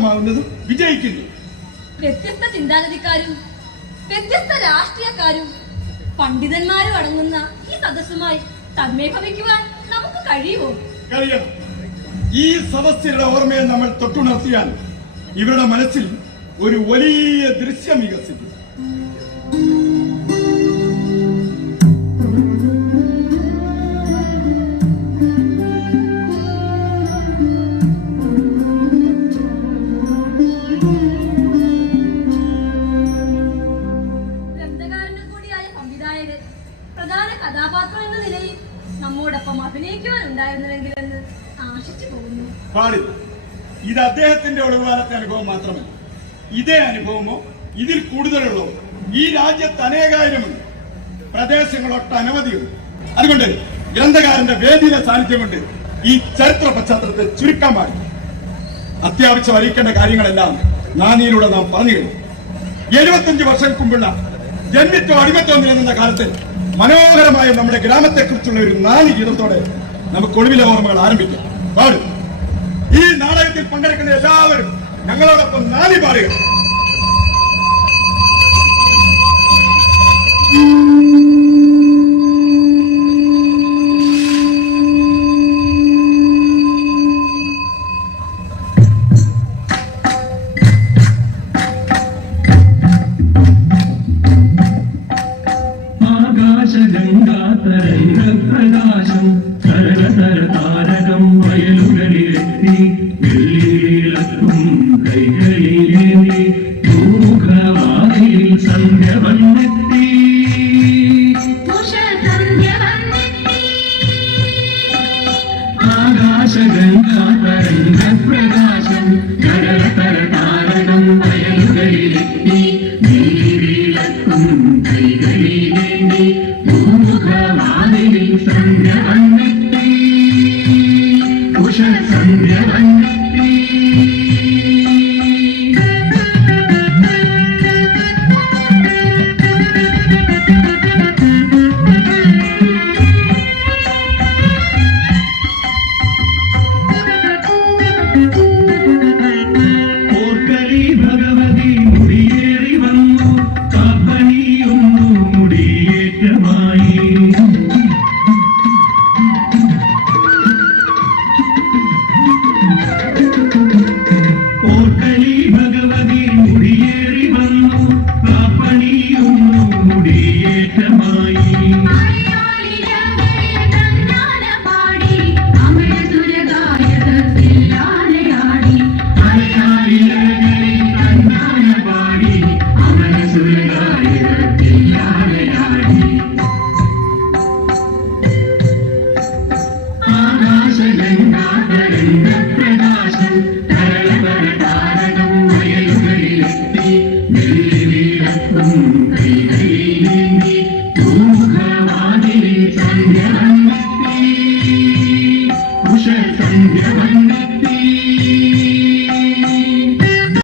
പരീക്ഷണമാകുന്നതും വിജയിക്കുന്നു. വ്യത്യസ്ത ചിന്താഗതിക്കാരും വ്യത്യസ്ത രാഷ്ട്രീയക്കാരും പണ്ഡിതന്മാരും അടങ്ങുന്ന ഈ സദസ്സുമായി തന്മയഭവിക്കുവാൻ നമുക്ക് കഴിയുമോ? കഴിയണം. ഈ സദസ്യരുടെ ഓർമ്മയെ നമ്മൾ തൊട്ടുണർത്തിയാൽ ഇവരുടെ മനസ്സിൽ ഒരു വലിയ ദൃശ്യം വികസിക്കും. പോകുന്നു പാടില്ല. ഇത് അദ്ദേഹത്തിന്റെ ഒളിവാനത്തെ അനുഭവം മാത്രമല്ല. ഇതേ അനുഭവമോ ഇതിൽ കൂടുതലുള്ളോ ഈ രാജ്യത്ത് അനേകായിരമുണ്ട്. പ്രദേശങ്ങളൊട്ട് അനവധിയുണ്ട്. അതുകൊണ്ട് ഗ്രന്ഥകാരന്റെ വേദിയിലെ സാന്നിധ്യം കൊണ്ട് ഈ ചരിത്ര പശ്ചാത്തലത്തെ ചുരുക്കാൻ പാടില്ല. അത്യാവശ്യം അറിയിക്കേണ്ട കാര്യങ്ങളെല്ലാം നാനിയിലൂടെ നാം പറഞ്ഞു കഴിഞ്ഞു എഴുപത്തഞ്ച് വർഷം മുമ്പുള്ള ജന്മിത്വം അടിമത്വം നിലനിന്ന കാലത്ത് മനോഹരമായ നമ്മുടെ ഗ്രാമത്തെക്കുറിച്ചുള്ള ഒരു നാല് ഗീതത്തോടെ നമുക്ക് ഒളിവിലെ ഓർമ്മകൾ ആരംഭിക്കാം. പാടും. ഈ നാടകത്തിൽ പങ്കെടുക്കുന്ന എല്ലാവരും ഞങ്ങളോടൊപ്പം നാലി പാടുക وشك اليعين